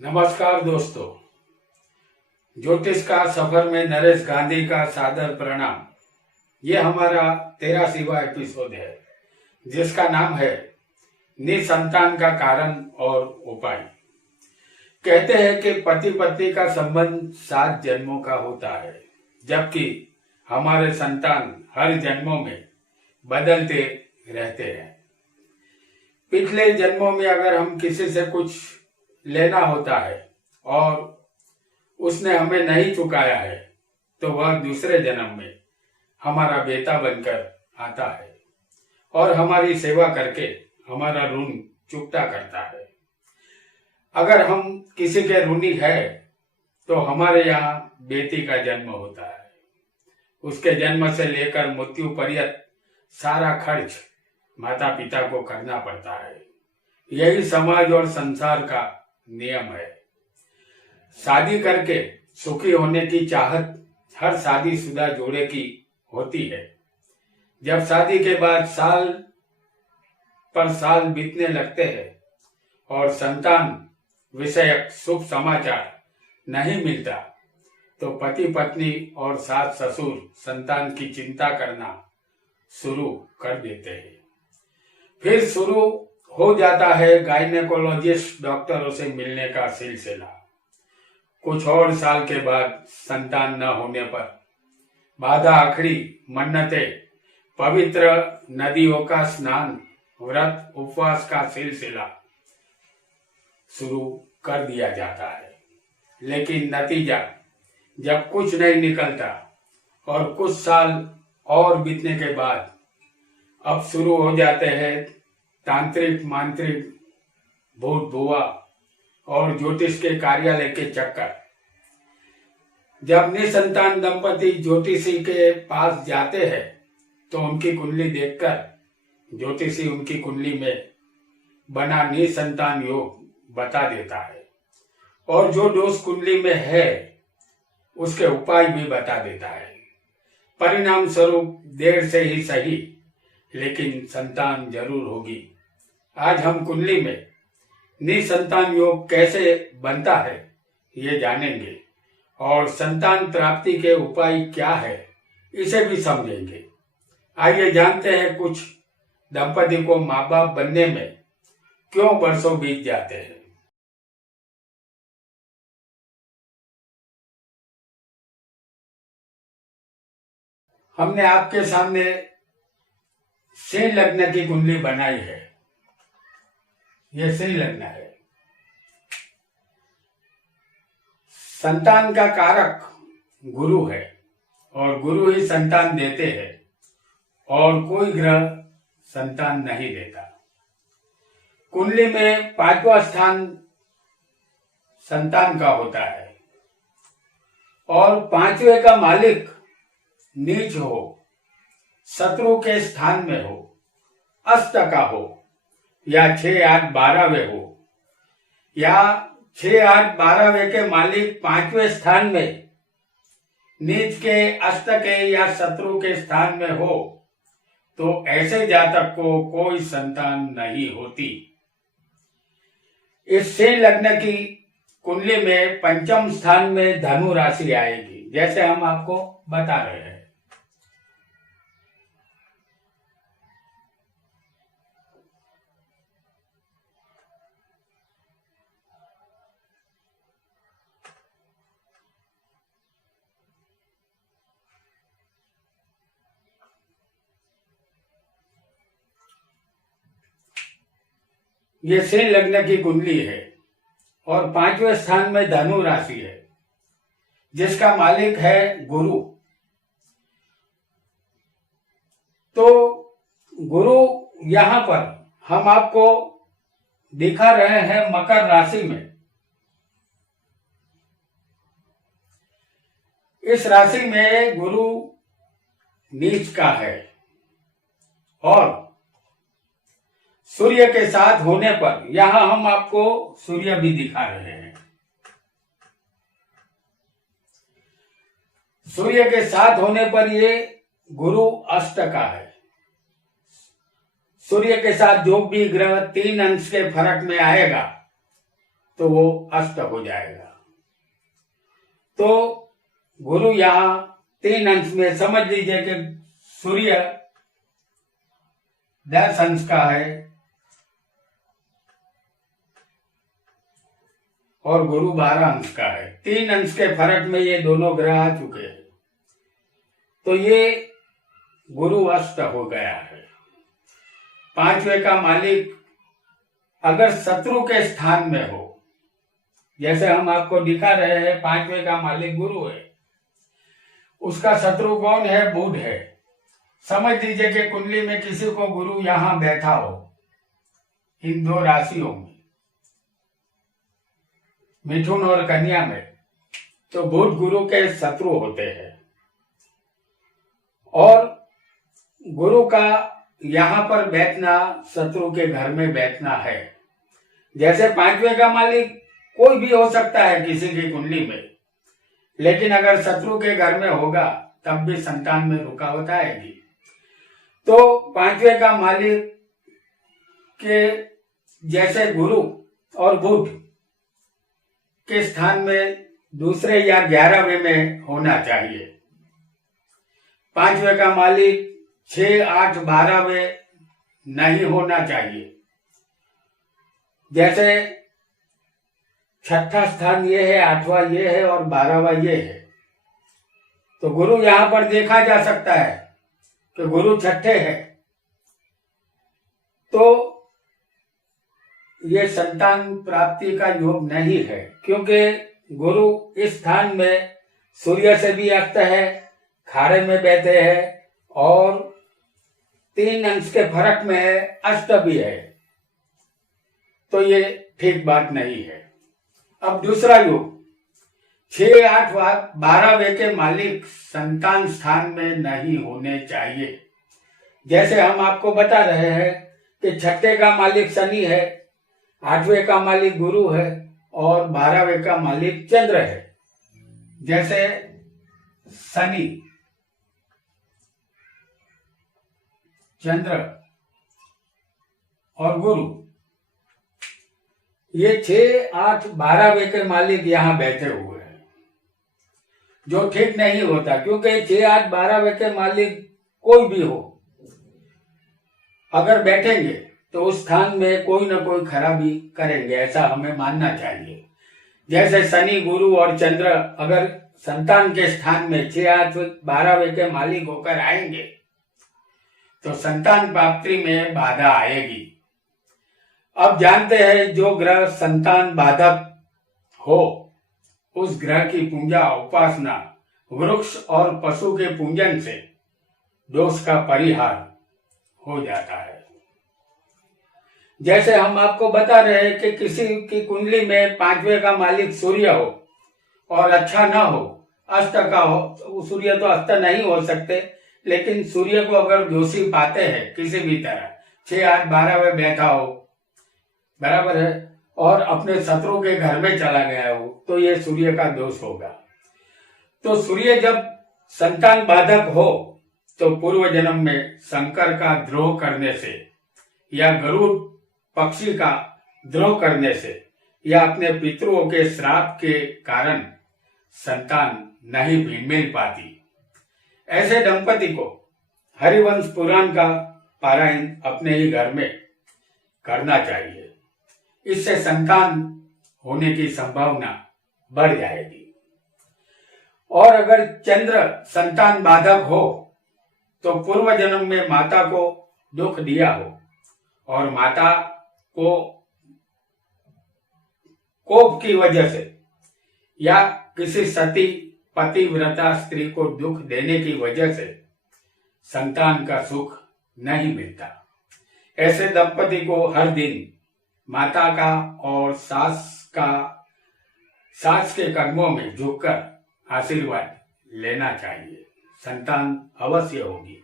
नमस्कार दोस्तों, ज्योतिष का सफर में नरेश गांधी का सादर प्रणाम। ये हमारा 13वां एपिसोड है जिसका नाम है निसंतान का कारण और उपाय। कहते हैं कि पति पत्नी का संबंध 7 जन्मों का होता है, जबकि हमारे संतान हर जन्मों में बदलते रहते हैं। पिछले जन्मों में अगर हम किसी से कुछ लेना होता है और उसने हमें नहीं चुकाया है तो वह दूसरे जन्म में हमारा बेटा बनकर आता है और हमारी सेवा करके हमारा ऋण चुकता करता है। अगर हम किसी के ऋणी है तो हमारे यहाँ बेटी का जन्म होता है। उसके जन्म से लेकर मृत्यु पर्यंत सारा खर्च माता पिता को करना पड़ता है। यही समाज और संसार का नियम है। शादी करके सुखी होने की चाहत हर शादीशुदा जोड़े की होती है। जब शादी के बाद साल पर साल बीतने लगते हैं और संतान विषयक शुभ समाचार नहीं मिलता तो पति पत्नी और सास ससुर संतान की चिंता करना शुरू कर देते हैं। फिर शुरू हो जाता है गायनेकोलॉजिस्ट डॉक्टरों से मिलने का सिलसिला। कुछ और साल के बाद संतान न होने पर बाधा आखड़ी मन्नतें, पवित्र नदियों का स्नान, व्रत उपवास का सिलसिला शुरू कर दिया जाता है। लेकिन नतीजा जब कुछ नहीं निकलता और कुछ साल और बीतने के बाद अब शुरू हो जाते हैं तांत्रिक मांत्रिक भूत भुआ और ज्योतिष के कार्यालय के चक्कर। जब निसंतान दंपति ज्योतिषी के पास जाते हैं तो उनकी कुंडली देखकर ज्योतिषी उनकी कुंडली में बना निसंतान योग बता देता है और जो दोष कुंडली में है उसके उपाय भी बता देता है। परिणाम स्वरूप देर से ही सही लेकिन संतान जरूर होगी। आज हम कुंडली में निसंतान योग कैसे बनता है ये जानेंगे और संतान प्राप्ति के उपाय क्या है इसे भी समझेंगे। आइए जानते हैं कुछ दंपति को माँ बाप बनने में क्यों वर्षों बीत जाते हैं। हमने आपके सामने सिंह लग्न की कुंडली बनाई है। यह सिंह लग्न है। संतान का कारक गुरु है और गुरु ही संतान देते हैं और कोई ग्रह संतान नहीं देता। कुंडली में 5वां स्थान संतान का होता है और 5वें का मालिक नीच हो, शत्रु के स्थान में हो, अष्ट का हो या 6, 8, 12वें हो या 6, 8, 12वें के मालिक 5वें स्थान में नीच के, अष्ट के या शत्रु के स्थान में हो तो ऐसे जातक को कोई संतान नहीं होती। इस सिंह लग्न की कुंडली में 5म स्थान में धनु राशि आएगी, जैसे हम आपको बता रहे हैं। ये सिंह लग्न की कुंडली है और 5वें स्थान में धनु राशि है जिसका मालिक है गुरु। तो गुरु यहां पर हम आपको दिखा रहे हैं मकर राशि में। इस राशि में गुरु नीच का है और सूर्य के साथ होने पर यहां हम आपको सूर्य भी दिखा रहे हैं। सूर्य के साथ होने पर ये गुरु अष्ट का है। सूर्य के साथ जो भी ग्रह 3 अंश के फर्क में आएगा तो वो अस्त हो जाएगा। तो गुरु यहाँ 3 अंश में समझ लीजिए कि सूर्य 10 अंश का है और गुरु 12 अंश का है। 3 अंश के फर्क में ये दोनों ग्रह आ चुके हैं, तो ये गुरु अस्त हो गया है। 5वें का मालिक अगर शत्रु के स्थान में हो, जैसे हम आपको दिखा रहे हैं 5वें का मालिक गुरु है, उसका शत्रु कौन है? बुध है। समझ लीजिए कि कुंडली में किसी को गुरु यहां बैठा हो, इन 2 राशियों में, मिथुन और कन्या में, तो बुध गुरु के शत्रु होते हैं। और गुरु का यहां पर बैठना शत्रु के घर में बैठना है। जैसे 5वें का मालिक कोई भी हो सकता है किसी की कुंडली में, लेकिन अगर शत्रु के घर में होगा तब भी संतान में रुकावट आएगी। तो 5वें का मालिक के जैसे गुरु और बुध के स्थान में दूसरे या 11वें में होना चाहिए। 5वें का मालिक 6, 8, 12वें नहीं होना चाहिए। जैसे 6ठा स्थान ये है, 8वां ये है और 12वां ये है, तो गुरु यहां पर देखा जा सकता है कि गुरु 6ठे है, तो ये संतान प्राप्ति का योग नहीं है, क्योंकि गुरु इस स्थान में सूर्य से भी अस्त है, खारे में बैठे हैं और 3 अंश के फर्क में है, अष्ट भी है, तो ये ठीक बात नहीं है। अब दूसरा योग 6, 8, 12वें के मालिक संतान स्थान में नहीं होने चाहिए। जैसे हम आपको बता रहे हैं कि 6ठे का मालिक शनि है, 8वें का मालिक गुरु है और 12वें का मालिक चंद्र है। जैसे शनि, चंद्र और गुरु, ये 6, 8, 12वें के मालिक यहां बैठे हुए हैं, जो ठीक नहीं होता, क्योंकि 6, 8, 12वें के मालिक कोई भी हो, अगर बैठेंगे तो उस स्थान में कोई ना कोई खराबी करेंगे, ऐसा हमें मानना चाहिए। जैसे शनि, गुरु और चंद्र अगर संतान के स्थान में 6, 8, 12वें के मालिक होकर आएंगे तो संतान प्राप्ति में बाधा आएगी। अब जानते हैं जो ग्रह संतान बाधक हो उस ग्रह की पूजा उपासना वृक्ष और पशु के पूजन से दोष का परिहार हो जाता है। जैसे हम आपको बता रहे हैं कि किसी की कुंडली में 5वें का मालिक सूर्य हो और अच्छा ना हो, अस्त का हो, तो सूर्य तो अस्त नहीं हो सकते, लेकिन सूर्य को अगर दोषी पाते हैं किसी भी तरह, 6, 8, 12वें बैठा हो, बराबर है, और अपने शत्रु के घर में चला गया हो, तो ये सूर्य का दोष होगा। तो सूर्य जब संतान बाधक हो तो पूर्व जन्म में शंकर का द्रोह करने से या गरुड़ पक्षी का द्रोह करने से या अपने पितरों के श्राप के कारण संतान नहीं भी मिल पाती। ऐसे दंपति को हरिवंश पुराण का पारायण अपने ही घर में करना चाहिए, इससे संतान होने की संभावना बढ़ जाएगी। और अगर चंद्र संतान बाधक हो तो पूर्व जन्म में माता को दुख दिया हो और माता को कोप की वजह से या किसी सती पतिव्रता स्त्री को दुख देने की वजह से संतान का सुख नहीं मिलता। ऐसे दंपति को हर दिन माता का और सास के कर्मों में झुककर आशीर्वाद लेना चाहिए, संतान अवश्य होगी।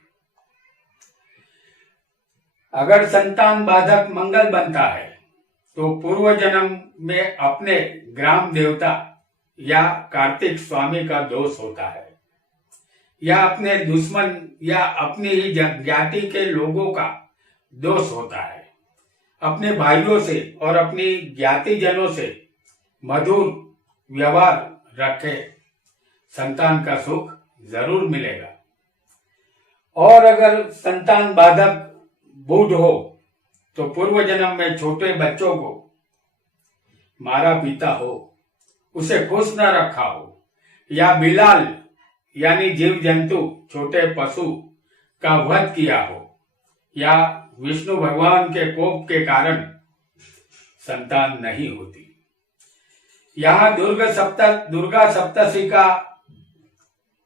अगर संतान बाधक मंगल बनता है तो पूर्व जन्म में अपने ग्राम देवता या कार्तिक स्वामी का दोष होता है, या अपने दुश्मन या अपनी ही जाति के लोगों का दोष होता है। अपने भाइयों से और अपनी ज्ञाति जनों से मधुर व्यवहार रखे, संतान का सुख जरूर मिलेगा। और अगर संतान बाधक बूढ़ हो तो पूर्व जन्म में छोटे बच्चों को मारा पीता हो, उसे खुश न रखा हो, या बिलाल यानी जीव जंतु छोटे पशु का वध किया हो, या विष्णु भगवान के कोप के कारण संतान नहीं होती। यहाँ दुर्गा सप्तशती का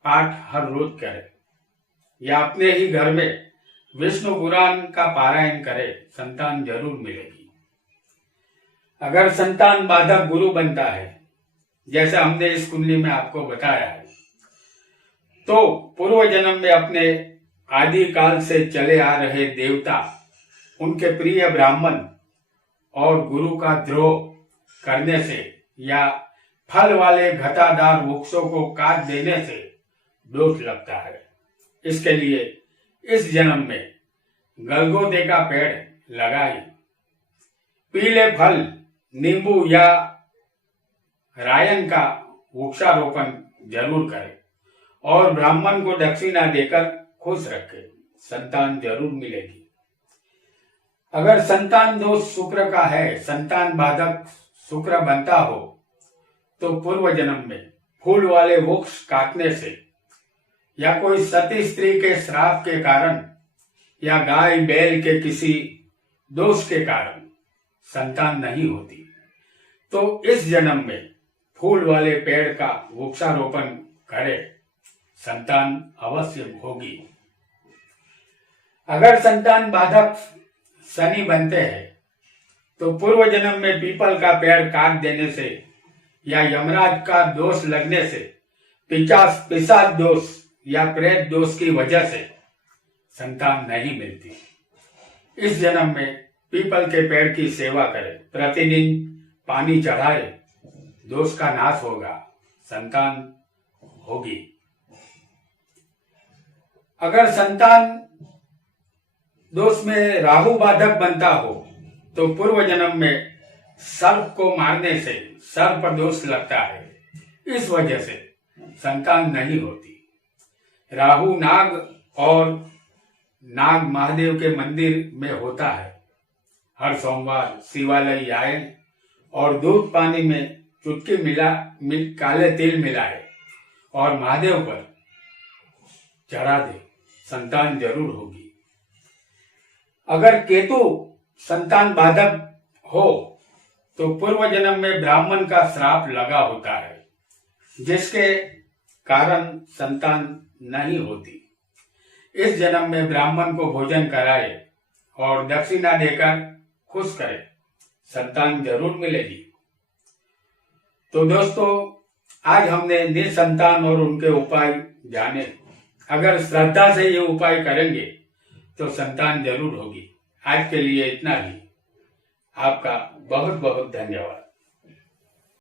पाठ हर रोज करें या अपने ही घर में विष्णु पुराण का पारायण करे, संतान जरूर मिलेगी। अगर संतान बाधक गुरु बनता है, जैसे हमने इस कुंडली में आपको बताया है, तो पूर्व जन्म में अपने आदि काल से चले आ रहे देवता, उनके प्रिय ब्राह्मण और गुरु का द्रोह करने से या फल वाले घटादार वृक्षों को काट देने से दोष लगता है। इसके लिए इस जन्म में गलगोटे का पेड़ लगाएं, पीले फल, नींबू या रायन का वृक्षारोपण जरूर करें और ब्राह्मण को दक्षिणा देकर खुश रखें, संतान जरूर मिलेगी। अगर संतान दोष शुक्र का है, संतान बाधक शुक्र बनता हो, तो पूर्व जन्म में फूल वाले वृक्ष काटने से या कोई सती स्त्री के श्राप के कारण या गाय बैल के किसी दोष के कारण संतान नहीं होती, तो इस जन्म में फूल वाले पेड़ का वृक्षारोपण करे, संतान अवश्य होगी। अगर संतान बाधक शनि बनते हैं, तो पूर्व जन्म में पीपल का पेड़ काट देने से या यमराज का दोष लगने से, पिशाच दोष या प्रेत दोष की वजह से संतान नहीं मिलती। इस जन्म में पीपल के पेड़ की सेवा करें, प्रतिदिन पानी चढ़ाए, दोष का नाश होगा, संतान होगी। अगर संतान दोष में राहु बाधक बनता हो, तो पूर्व जन्म में सर्प को मारने से सर्प दोष लगता है, इस वजह से संतान नहीं होती। राहु नाग और नाग महादेव के मंदिर में होता है। हर सोमवार शिवालय आए और दूध पानी में चुटकी काले तिल मिलाए और महादेव पर चढ़ा दे, संतान जरूर होगी। अगर केतु संतान बाधक हो, तो पूर्व जन्म में ब्राह्मण का श्राप लगा होता है, जिसके कारण संतान नहीं होती। इस जन्म में ब्राह्मण को भोजन कराए और दक्षिणा देकर खुश करे, संतान जरूर मिलेगी। तो दोस्तों, आज हमने निसंतान और उनके उपाय जाने। अगर श्रद्धा से ये उपाय करेंगे तो संतान जरूर होगी। आज के लिए इतना ही। आपका बहुत बहुत धन्यवाद।